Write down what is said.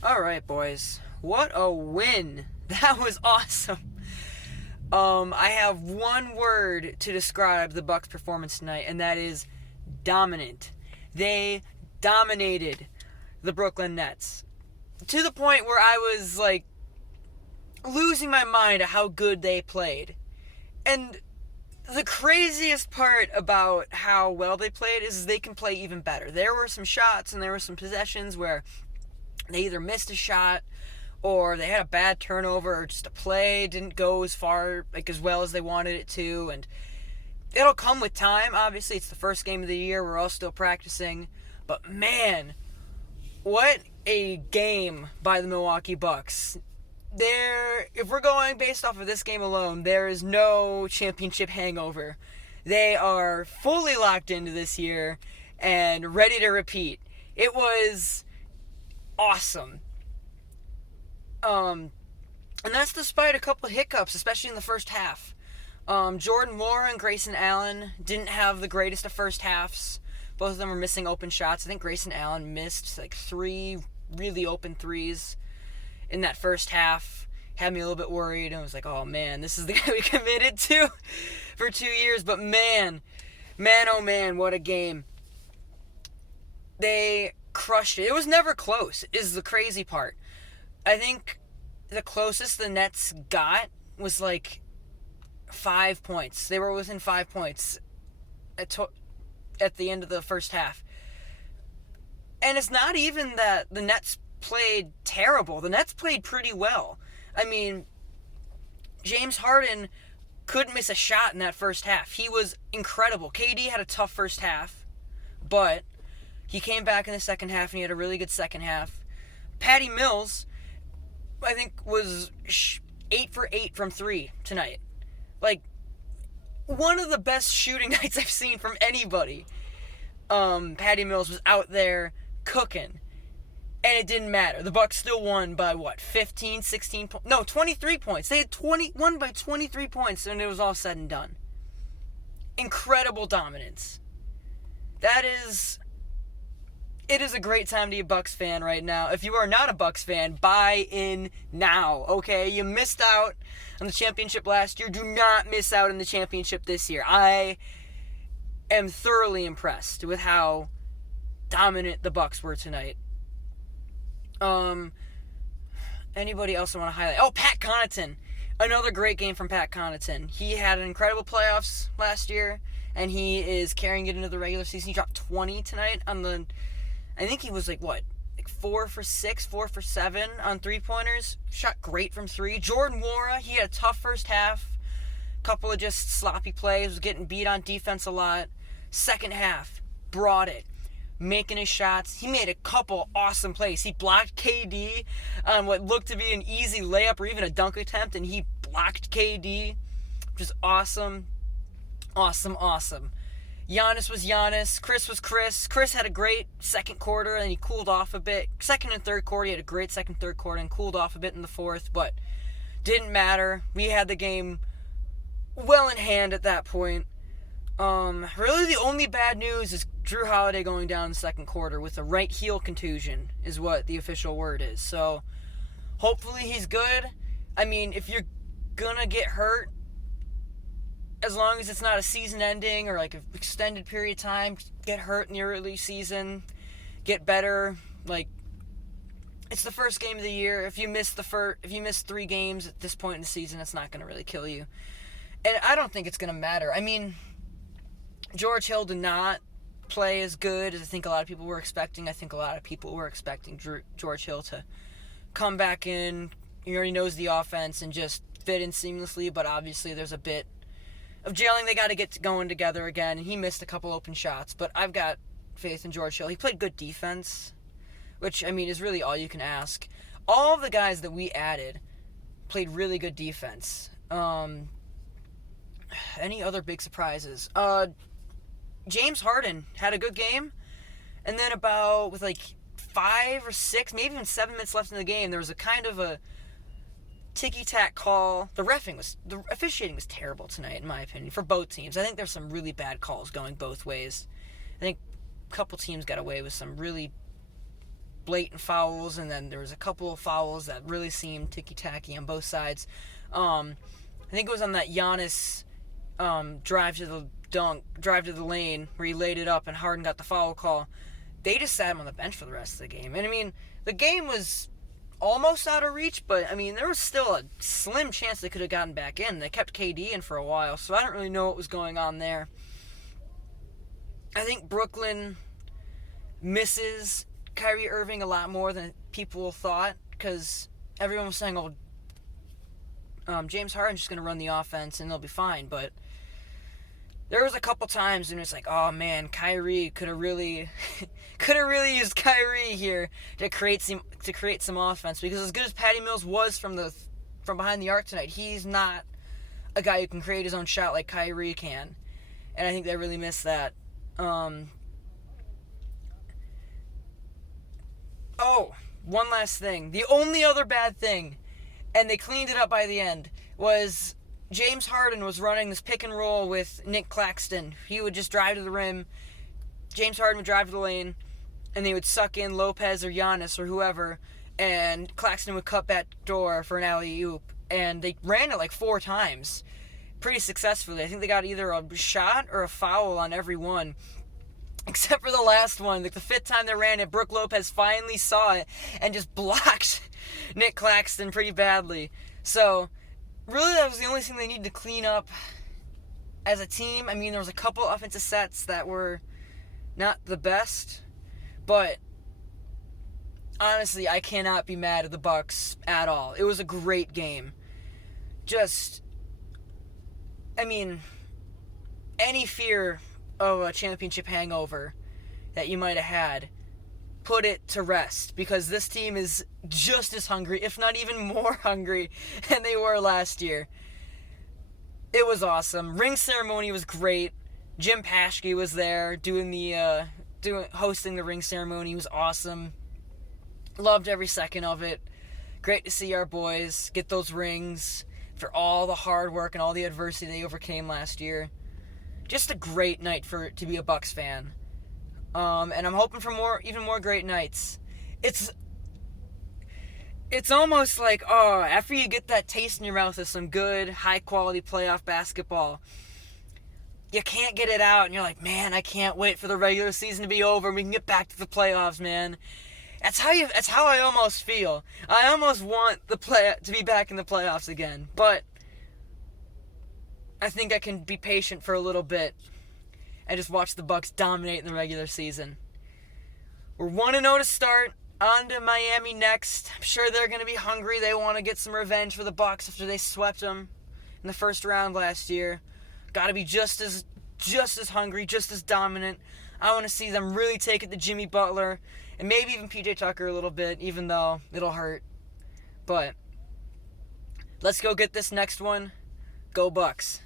All right, boys. What a win. That was awesome. I have one word to describe the Bucks' performance tonight, and that is dominant. They dominated the Brooklyn Nets to the point where I was like losing my mind at how good they played. And the craziest part about how well they played is they can play even better. There were some shots and there were some possessions where they either missed a shot or they had a bad turnover or just a play didn't go as well as they wanted it to, and it'll come with time. Obviously, it's the first game of the year. We're all still practicing. But man, what a game by the Milwaukee Bucks. If we're going based off of this game alone, there is no championship hangover. They are fully locked into this year and ready to repeat. It was awesome. And that's despite a couple of hiccups, especially in the first half. Jordan Moore and Grayson Allen didn't have the greatest of first halves. Both of them were missing open shots. I think Grayson Allen missed like 3 really open threes in that first half. Had me a little bit worried. I was like, oh man, this is the guy we committed to for 2 years. But man, oh man, what a game. They crushed it. It was never close, is the crazy part. I think the closest the Nets got was like 5 points. They were within 5 points at the end of the first half. And it's not even that the Nets played terrible. The Nets played pretty well. I mean, James Harden couldn't miss a shot in that first half. He was incredible. KD had a tough first half, but he came back in the second half and he had a really good second half. Patty Mills, I think, was 8 for 8 from 3 tonight. Like, one of the best shooting nights I've seen from anybody. Patty Mills was out there cooking. And it didn't matter. The Bucks still won by 15, 16 points? No, 23 points. They had won by 23 points and it was all said and done. Incredible dominance. It is a great time to be a Bucks fan right now. If you are not a Bucks fan, buy in now, okay? You missed out on the championship last year. Do not miss out on the championship this year. I am thoroughly impressed with how dominant the Bucks were tonight. Anybody else I want to highlight? Oh, Pat Connaughton. Another great game from Pat Connaughton. He had an incredible playoffs last year, and he is carrying it into the regular season. He dropped 20 tonight I think he was like 4 for 6, 4 for 7 on 3-pointers. Shot great from 3. Jordan Nwora, he had a tough first half. Couple of just sloppy plays, was getting beat on defense a lot. Second half, brought it. Making his shots. He made a couple awesome plays. He blocked KD on what looked to be an easy layup or even a dunk attempt, and he blocked KD, which is awesome. Awesome. Giannis was Giannis. Chris was Chris. Chris had a great second quarter, and he cooled off a bit. Second and third quarter, he had a great third quarter, and cooled off a bit in the fourth, but didn't matter. We had the game well in hand at that point. Really the only bad news is Drew Holiday going down in the second quarter with a right heel contusion is what the official word is. So hopefully he's good. I mean, if you're gonna get hurt, as long as it's not a season ending or like an extended period of time, get hurt in the early season, get better. Like, it's the first game of the year. If you miss 3 games at this point in the season, it's not going to really kill you. And I don't think it's going to matter. I mean, George Hill did not play as good as I think a lot of people were expecting. I think a lot of people were expecting George Hill to come back in. He already knows the offense and just fit in seamlessly, but obviously there's a bit of gelling they got to get going together again, and he missed a couple open shots, but I've got faith in George Hill. He played good defense, which, I mean, is really all you can ask. All of the guys that we added played really good defense. Any other big surprises? James Harden had a good game, and then with 5 or 6, maybe even 7 minutes left in the game, there was a kind of a ticky-tack call. The officiating was terrible tonight, in my opinion, for both teams. I think there's some really bad calls going both ways. I think a couple teams got away with some really blatant fouls, and then there was a couple of fouls that really seemed ticky-tacky on both sides. I think it was on that Giannis drive to the lane where he laid it up and Harden got the foul call. They just sat him on the bench for the rest of the game. And, I mean, the game was almost out of reach, but, I mean, there was still a slim chance they could have gotten back in. They kept KD in for a while, so I don't really know what was going on there. I think Brooklyn misses Kyrie Irving a lot more than people thought, because everyone was saying, James Harden's just going to run the offense and they'll be fine, but there was a couple times and it's like, oh man, Kyrie could have really used Kyrie here to create some offense, because as good as Patty Mills was from behind the arc tonight, he's not a guy who can create his own shot like Kyrie can, and I think they really missed that. One last thing. The only other bad thing, and they cleaned it up by the end, was James Harden was running this pick and roll with Nick Claxton. He would just drive to the rim. James Harden would drive to the lane, and they would suck in Lopez or Giannis or whoever, and Claxton would cut back door for an alley-oop. And they ran it like 4 times pretty successfully. I think they got either a shot or a foul on every one. Except for the last one, like the 5th time they ran it, Brook Lopez finally saw it and just blocked Nick Claxton pretty badly. So, really that was the only thing they needed to clean up as a team. I mean, there was a couple offensive sets that were not the best, but honestly, I cannot be mad at the Bucks at all. It was a great game. Any fear of a championship hangover that you might have had, put it to rest, because this team is just as hungry, if not even more hungry than they were last year. It was awesome. Ring ceremony was great. Jim Paschke was there hosting the ring ceremony. It was awesome. Loved every second of it. Great to see our boys get those rings for all the hard work and all the adversity they overcame last year. Just a great night to be a Bucks fan. And I'm hoping for even more great nights. It's almost like, after you get that taste in your mouth of some good, high-quality playoff basketball, you can't get it out, and you're like, man, I can't wait for the regular season to be over and we can get back to the playoffs, man. That's how I almost feel. I almost want to be back in the playoffs again, but I think I can be patient for a little bit and just watch the Bucks dominate in the regular season. We're 1-0 to start. On to Miami next. I'm sure they're going to be hungry. They want to get some revenge for the Bucks after they swept them in the first round last year. Got to be just as hungry, just as dominant. I want to see them really take it to Jimmy Butler and maybe even PJ Tucker a little bit, even though it'll hurt. But let's go get this next one. Go Bucks.